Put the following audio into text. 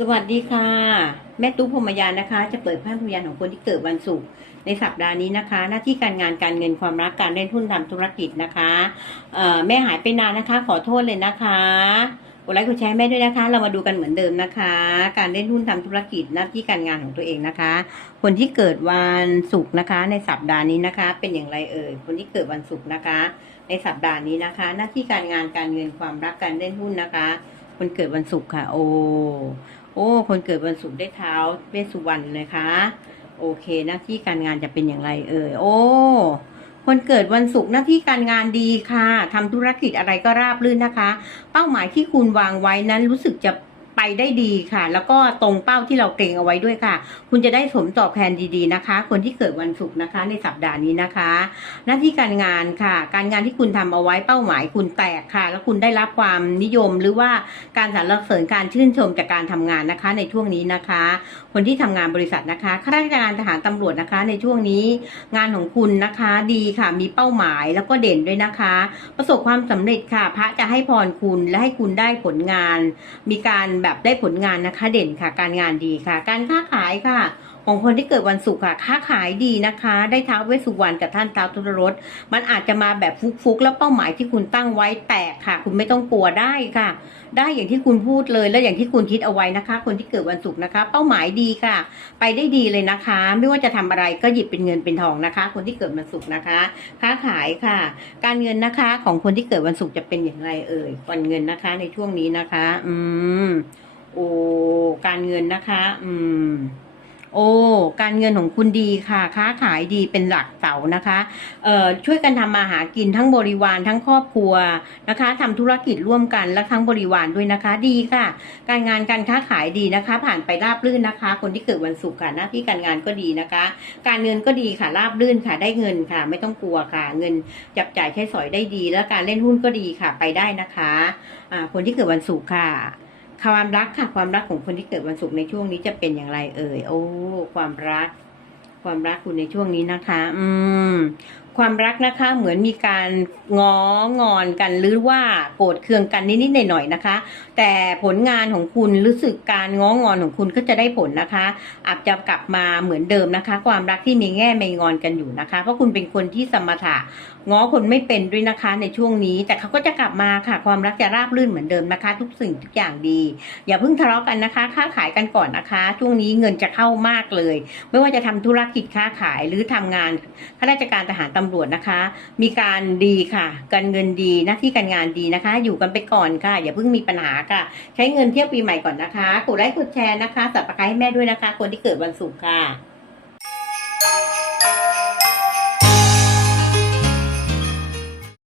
สวัสดีค่ะ แม่ตุ๊กพรมยานนะคะ จะเปิดภาพพยานของคนที่เกิดวันศุกร์ในสัปดาห์นี้นะคะ หน้าที่การงานการเงินความรักการเล่นหุ้นทำธุรกิจนะคะแม่หายไปนานนะคะ ขอโทษเลยนะคะกดไลค์กดแชร์แม่ด้วยนะคะ เรามาดูกันเหมือนเดิมนะคะ การเล่นหุ้นทำธุรกิจหน้าที่การงานของตัวเองนะคะ คนที่เกิดวันศุกร์นะคะ ในสัปดาห์นี้นะคะ เป็นอย่างไรเอ่ยคนที่เกิดวันศุกร์นะคะ ในสัปดาห์นี้นะคะ หน้าที่การงานการเงินความรักการเล่นหุ้นนะคะ คนเกิดวันศุกร์ค่ะ โอ้ โอ้ คนเกิดวันศุกร์ได้เท้าเวสสุวรรณนะคะ โอเคหน้าที่การงานจะเป็นอย่างไรเอ่ยโอ้ คนเกิดวันศุกร์หน้าที่การงานดีค่ะทำธุรกิจอะไรก็ราบรื่นนะคะ เป้าหมายที่คุณวางไว้นั้นรู้สึกจะ ไปได้ดีค่ะ แล้วก็ตรงเป้าที่เราเกรงเอาไว้ด้วยค่ะ คุณจะได้สมตอบแทนดีๆนะคะ คนที่เกิดวันศุกร์นะคะ ในสัปดาห์นี้นะคะ หน้าที่การงานค่ะ การงานที่คุณทำเอาไว้เป้าหมายคุณแตกค่ะ แล้วคุณได้รับความนิยมหรือว่าการสรรเสริญการชื่นชมจากการทำงานนะคะ ในช่วงนี้นะคะ คนที่ทำงานบริษัทนะคะข้าราชการทหารตำรวจนะคะ ในช่วงนี้งานของคุณนะคะดีค่ะมีเป้าหมายแล้วก็เด่นด้วยนะคะ ประสบความสำเร็จค่ะ พระจะให้พรคุณและให้คุณได้ผลงาน มีการแบบได้ผลงานนะคะเด่นค่ะ การงานดีค่ะ การค้าขายค่ะ ของคนที่เกิดวันศุกร์ค่ะค้าขายดีนะคะ ได้ท้าวเวสสุวรรณกับท่านท้าวทุรรสมันอาจจะมาแบบฟุกๆ แล้วเป้าหมายที่คุณตั้งไว้แตกค่ะ คุณไม่ต้องกลัวได้ค่ะ ได้อย่างที่คุณพูดเลยและอย่างที่คุณคิดเอาไว้นะคะ คนที่เกิดวันศุกร์นะคะ เป้าหมายดีค่ะ ไปได้ดีเลยนะคะ ไม่ว่าจะทำอะไรก็หยิบเป็นเงินเป็นทองนะคะ คนที่เกิดวันศุกร์นะคะ ค้าขายค่ะ การเงินนะคะของคนที่เกิดวันศุกร์จะเป็นอย่างไรเอ่ยการเงินนะคะ ในช่วงนี้นะคะ อืมโอ้การเงินนะคะ อืม โอ้การเงินของคุณดีค่ะ ค้าขายดีเป็นหลักเสานะคะเอ่อช่วยกันทำมาหากินทั้งบริวารทั้งครอบครัวนะคะทำธุรกิจร่วมกันและทั้งบริวารด้วยนะคะดีค่ะ การงานการค้าขายดีนะคะ ผ่านไปราบรื่นนะคะ คนที่เกิดวันศุกร์ค่ะหน้าที่การงานก็ดีนะคะ การเงินก็ดีค่ะราบรื่นค่ะได้เงินค่ะ ไม่ต้องกลัวค่ะ เงินจับจ่ายใช้สอยได้ดี แล้วการเล่นหุ้นก็ดีค่ะไปได้นะคะอ่าคนที่เกิดวันศุกร์ค่ะ ความรักค่ะ ความรักของคนที่เกิดวันศุกร์ในช่วงนี้จะเป็นอย่างไรเอ่ย โอ้ ความรัก ความรักคุณในช่วงนี้นะคะ อืม ความรักนะคะเหมือนมีการง้องอนกันหรือว่าโกรธเคืองกันนิดๆหน่อยๆนะคะ แต่ผลงานของคุณรู้สึกการง้องอนของคุณก็จะได้ผลนะคะ อาจจะกลับมาเหมือนเดิมนะคะ ความรักที่มีแง่ไม่งอนกันอยู่นะคะ เพราะคุณเป็นคนที่สมถะง้อคนไม่เป็นด้วยนะคะในช่วงนี้แต่เขาก็จะกลับมาค่ะ ความรักจะราบรื่นเหมือนเดิมนะคะ ทุกสิ่งทุกอย่างดี อย่าเพิ่งทะเลาะกันนะคะ ค้าขายกันก่อนนะคะ ช่วงนี้เงินจะเข้ามากเลย ไม่ว่าจะทำธุรกิจค้าขายหรือทำงานข้าราชการทหารตำรวจนะคะ มีการดีค่ะการเงินดีหน้าที่การงานดีนะคะ อยู่กันไปก่อนค่ะ อย่าเพิ่งมีปัญหาค่ะ ใช้เงินเที่ยวปีใหม่ก่อนนะคะกดไลค์กดแชร์นะคะสับสไครให้แม่ด้วยนะคะ คนที่เกิดวันศุกร์ค่ะ